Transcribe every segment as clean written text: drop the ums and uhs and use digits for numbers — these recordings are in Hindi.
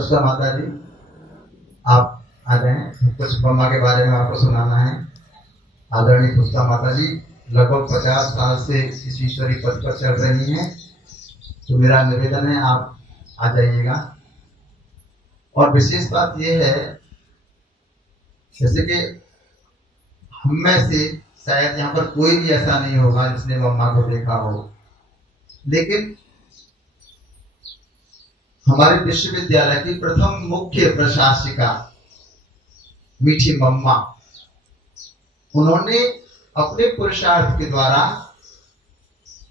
पुष्पा माता जी, आप आ जाएं, कुछ मम्मा के बारे में आपको सुनाना है। आदरणीय पुष्पा माता जी लगभग 50 साल से इस ईश्वरी पद पर चल रही हैं, तो मेरा निवेदन है आप आ जाइएगा। और विशेष बात यह है, जैसे कि हम में से शायद यहाँ पर कोई भी ऐसा नहीं होगा जिसने मम्मा को देखा हो, लेकिन हमारे विश्वविद्यालय की प्रथम मुख्य प्रशासिका मीठी मम्मा, उन्होंने अपने पुरुषार्थ के द्वारा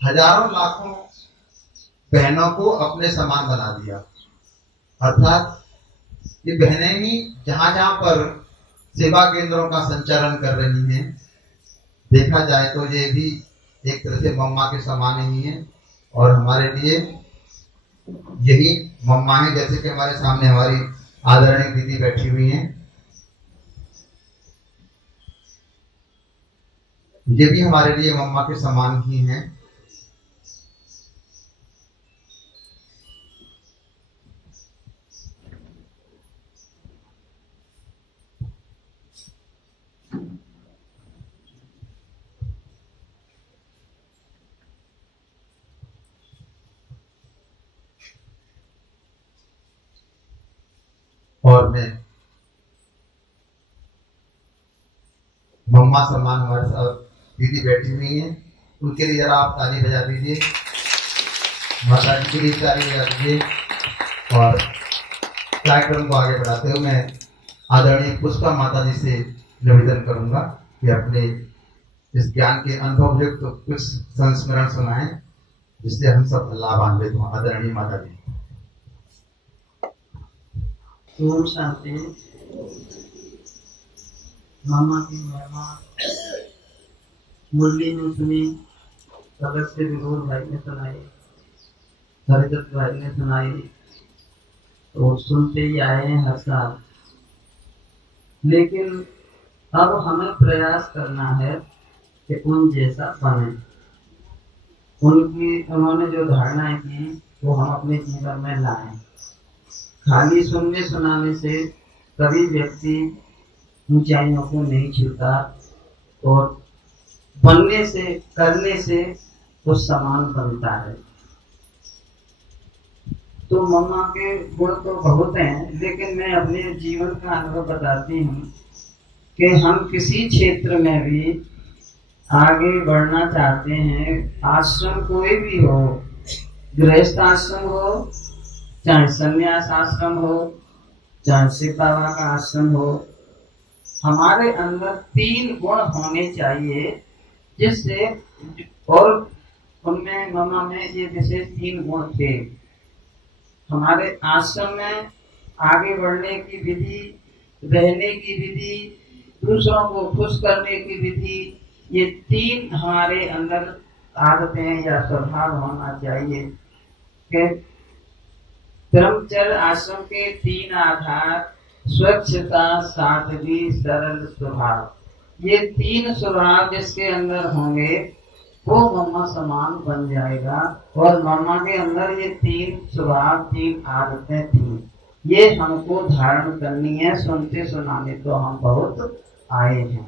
हजारों लाखों बहनों को अपने समान बना दिया। अर्थात ये बहनें ही जहां जहां पर सेवा केंद्रों का संचालन कर रही हैं, देखा जाए तो ये भी एक तरह से मम्मा के समान ही है। और हमारे लिए यही मम्मा है, जैसे कि हमारे सामने हमारी आदरणीय दीदी बैठी हुई हैं, ये भी हमारे लिए मम्मा के समान ही हैं। और मैं मम्मा सम्मान हमारे साथ दीदी बैठी हुई हैं, उनके लिए जरा आप ताली बजा दीजिए, माता जी के लिए ताली बजा दीजिए। और कार्यक्रम को आगे बढ़ाते हुए मैं आदरणीय पुष्पा माता जी से निवेदन करूंगा कि अपने इस ज्ञान के अनुभव युक्त तो कुछ संस्मरण सुनाएं, जिससे हम सब लाभान्वित हों। आदरणीय माता जी। ओम शांति। मामा की महिमा मुरली ने सुनी, सदस्य विभोर भाई ने सुनाई, हरिदत्त भाई ने सुनाई, तो सुनते ही आए हैं हर साल। लेकिन अब हमें प्रयास करना है कि उन जैसा बने। उन्होंने जो धारणाएं की वो हम अपने जीवन में लाएं। खाली सुनने सुनाने से कभी व्यक्ति ऊंचाइयों को नहीं छूता, और बनने से, करने से उस समान बनता है। तो मम्मा के गुण तो बहुत हैं, लेकिन मैं अपने जीवन का अनुभव बताती हूँ कि हम किसी क्षेत्र में भी आगे बढ़ना चाहते हैं, आश्रम कोई भी हो, गृहस्थ आश्रम हो, चाहे संन्यास आश्रम हो, चाहे शिव बाबा का आश्रम हो, हमारे अंदर 3 गुण होने चाहिए, जिससे, और उनमें मम्मा में ये विशेष 3 गुण थे। हमारे आश्रम में आगे बढ़ने की विधि, रहने की विधि, दूसरों को खुश करने की विधि, ये 3 हमारे अंदर आदतें या स्वभाव होना चाहिए। कि ब्रह्मचर्य आश्रम के 3 आधार, स्वच्छता, सादगी, सरल स्वभाव, ये 3 स्वभाव जिसके अंदर होंगे वो मम्मा समान बन जाएगा। और मम्मा के अंदर ये 3 स्वभाव, 3 आदतें थी, ये हमको धारण करनी है। सुनते सुनाने तो हम बहुत आए हैं।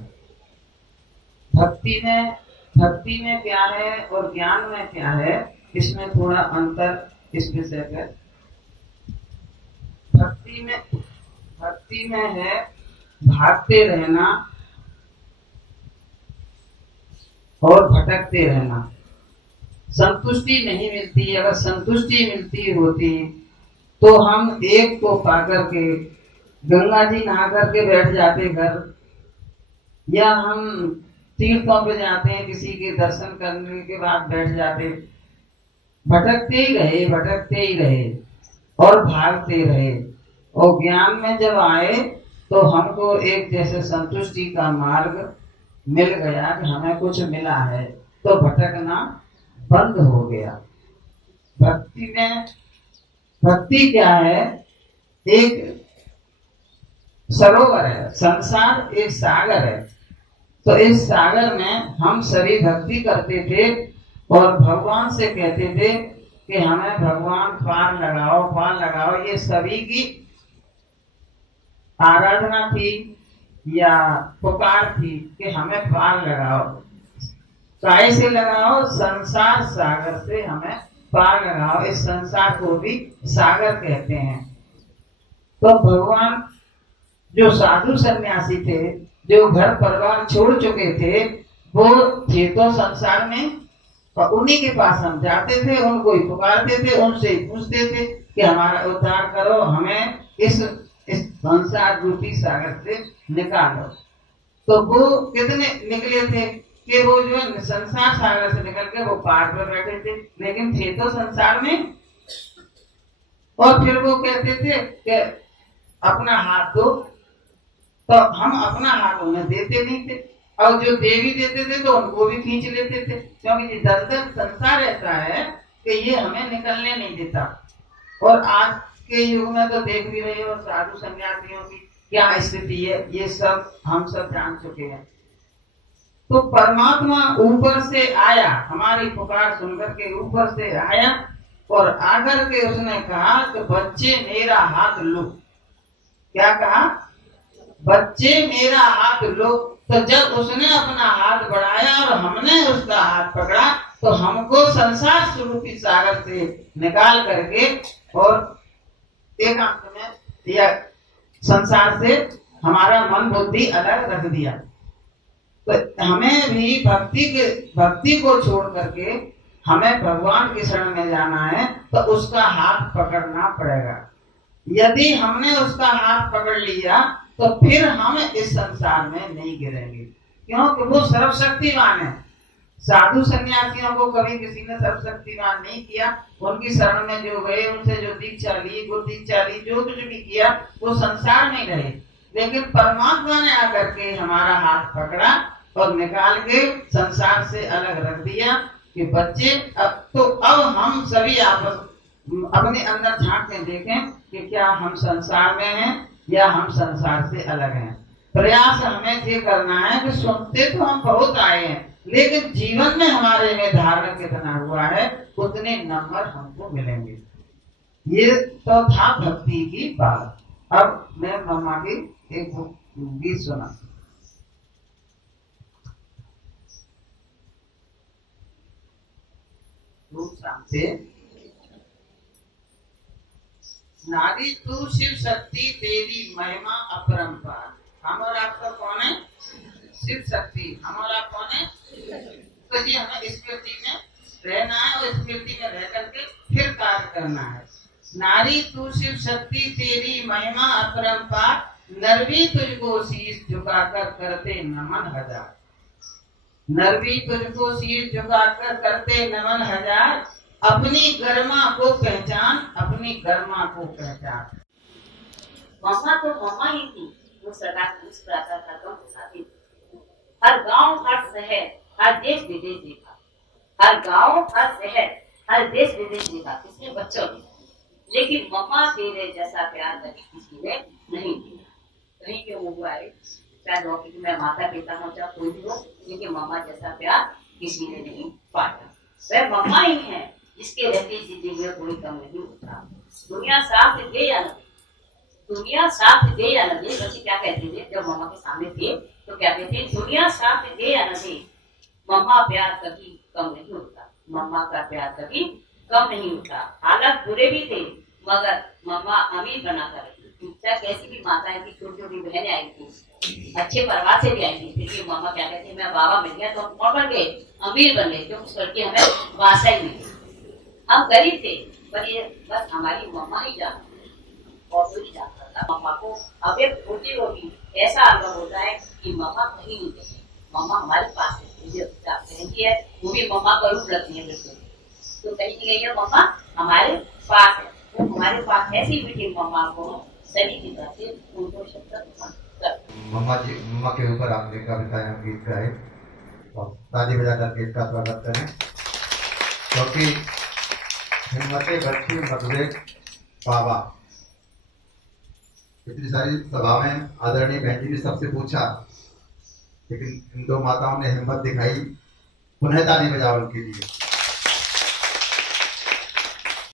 भक्ति में क्या है और ज्ञान में क्या है, इसमें थोड़ा अंतर इस विषय पर। भक्ति में है भागते रहना और भटकते रहना। संतुष्टि नहीं मिलती। अगर संतुष्टि मिलती होती तो हम एक को पाकर के गंगा जी नहा करके बैठ जाते घर, या हम तीर्थों पे जाते हैं, किसी के दर्शन करने के बाद बैठ जाते। भटकते ही रहे और भागते रहे। और ज्ञान में जब आए तो हमको एक जैसे संतुष्टि का मार्ग मिल गया कि हमें कुछ मिला है, तो भटकना बंद हो गया। भक्ति क्या है? एक सरोवर है, संसार एक सागर है। तो इस सागर में हम सभी भक्ति करते थे और भगवान से कहते थे कि हमें भगवान पार लगाओ। ये सभी की आराधना थी या पुकार थी कि हमें पार लगाओ। काय से लगाओ? संसार सागर से हमें पार लगाओ। इस संसार को भी सागर कहते हैं। तो भगवान जो साधु सन्यासी थे, जो घर परिवार छोड़ चुके थे, वो थे तो संसार में, और उन्हीं के पास हम जाते थे, उनको ही पुकारते थे, उनसे ही पूछते थे कि हमारा उद्धार करो, हमें इस संसार रूपी सागर से निकालो। तो वो कितने निकले थे कि वो जो है संसार सागर से निकल के वो पार पर बैठे थे, लेकिन थे तो संसार में। और फिर वो कहते थे कि अपना हाथ दो, तो हम अपना हाथ उन्हें देते नहीं थे, और जो देवी देते थे तो उनको भी खींच लेते थे, क्योंकि दलदल संसार ऐसा है कि ये हमें निकलने नहीं देता। और आज के युग में तो देख भी रहे हो साधु सन्यासियों की क्या स्थिति है, ये सब हम सब जान चुके हैं। तो परमात्मा ऊपर से आया, हमारी पुकार सुनकर के ऊपर से आया, और आकर के उसने कहा कि बच्चे मेरा हाथ लो। क्या कहा? बच्चे मेरा हाथ लो। तो जब उसने अपना हाथ बढ़ाया और हमने उसका हाथ पकड़ा, तो हमको संसार स्वरूपी सागर से निकाल करके और एकांत में या संसार से हमारा मन बुद्धि अलग रख दिया। तो हमें भी भक्ति को छोड़ करके हमें भगवान की शरण में जाना है, तो उसका हाथ पकड़ना पड़ेगा। यदि हमने उसका हाथ पकड़ लिया तो फिर हम इस संसार में नहीं गिरेंगे, क्योंकि वो सर्वशक्तिमान है। साधु सन्यासियों को कभी किसी ने सर्वशक्तिमान नहीं किया। उनकी शरण में जो गए, उनसे जो दीक्षा ली, गुरु दीक्षा ली, जो कुछ भी किया, वो संसार में रहे। लेकिन परमात्मा ने आकर के हमारा हाथ पकड़ा और निकाल के संसार से अलग रख दिया कि बच्चे अब हम सभी आपस अपने अंदर झांक के देखें कि क्या हम संसार में हैं या हम संसार से अलग हैं। प्रयास हमें ये करना है कि सुनते तो हम बहुत आए हैं, लेकिन जीवन में हमारे में धारण कितना हुआ है, उतने नंबर हमको मिलेंगे। ये तो था भक्ति की बात। अब मैं मम्मा की एक गीत सुना। से नारी तू शिव शक्ति तेरी महिमा अपरंपार। हम और आपका कौन है? शिव शक्ति। हम और आप कौन है? तो जी हमें स्मृति में रहना है और स्मृति में रह करके फिर कार्य करना है। नारी तू शिव शक्ति तेरी महिमा अपरंपार, नर भी तुझको शीश झुकाकर करते नमन हजार। नर भी तुझको शीश झुकाकर करते नमन हजार, अपनी गरिमा को पहचान, अपनी गरिमा को पहचान। मम्मा तो मम्मा ही थी, वो सदा खुश प्रातः खत्म उठाती थी। हर गांव, हर शहर, हर देश विदेश देखा। हर गांव, हर शहर, हर देश विदेश देखा किसने? बच्चों ने। लेकिन मम्मा तेरे जैसा प्यार कभी किसी ने नहीं दिया। कहीं क्यों हुआ है? शायद कि मैं माता पिता हूँ, चाहे कोई भी हो, लेकिन मम्मा जैसा प्यार किसी ने नहीं पाया। वह मम्मा ही है जिसके रहते जिंदगी में कोई कम नहीं होता। दुनिया साथ दे या न दे, दुनिया साथ दे या न दे। बच्चे क्या कहते थे जब मम्मा के सामने थे तो क्या कहते? दुनिया साथ दे या न दे, मम्मा प्यार कभी कम नहीं होता। मम्मा का प्यार कभी कम नहीं होता। हालात बुरे भी थे मगर मम्मा अमीर बना कर रखी। चाहे कैसी भी माताएं थी, छोटी छोटी बहनें आई थी, अच्छे परिवार से भी आई थी, फिर मम्मा क्या कहती? मैं बाबा मिल गया तो हम कौन बन गए? अमीर बन गए, क्योंकि उस लड़की हमें वासा ही मिली। हम गरीब थे पर ये बस हमारी मम्मा ही जानती और कोई जानता था मम्मा को। अब एक छोटी होगी ऐसा अनुभव होता है कि मम्मा कहीं नहीं गई, मम्मा हमारे पास है। वो भी मम्मा का रूप लगती है बिल्कुल, तो कहीं नहीं गई है, मम्मा हमारे पास है। वो हमारे पास ऐसी बेटी मम्मा को सभी की तरह से उनको शब्द मम्मा के ऊपर आपने कविता गीत गाए और ताली बजाकर गीत का स्वागत करें, क्योंकि हिम्मते बच्ची मतुरे बाबा। इतनी सारी सभा में आदरणीय बहन जी ने सबसे पूछा, लेकिन इन दो माताओं ने हिम्मत दिखाई। पुनः ताली बजाओ उनके लिए।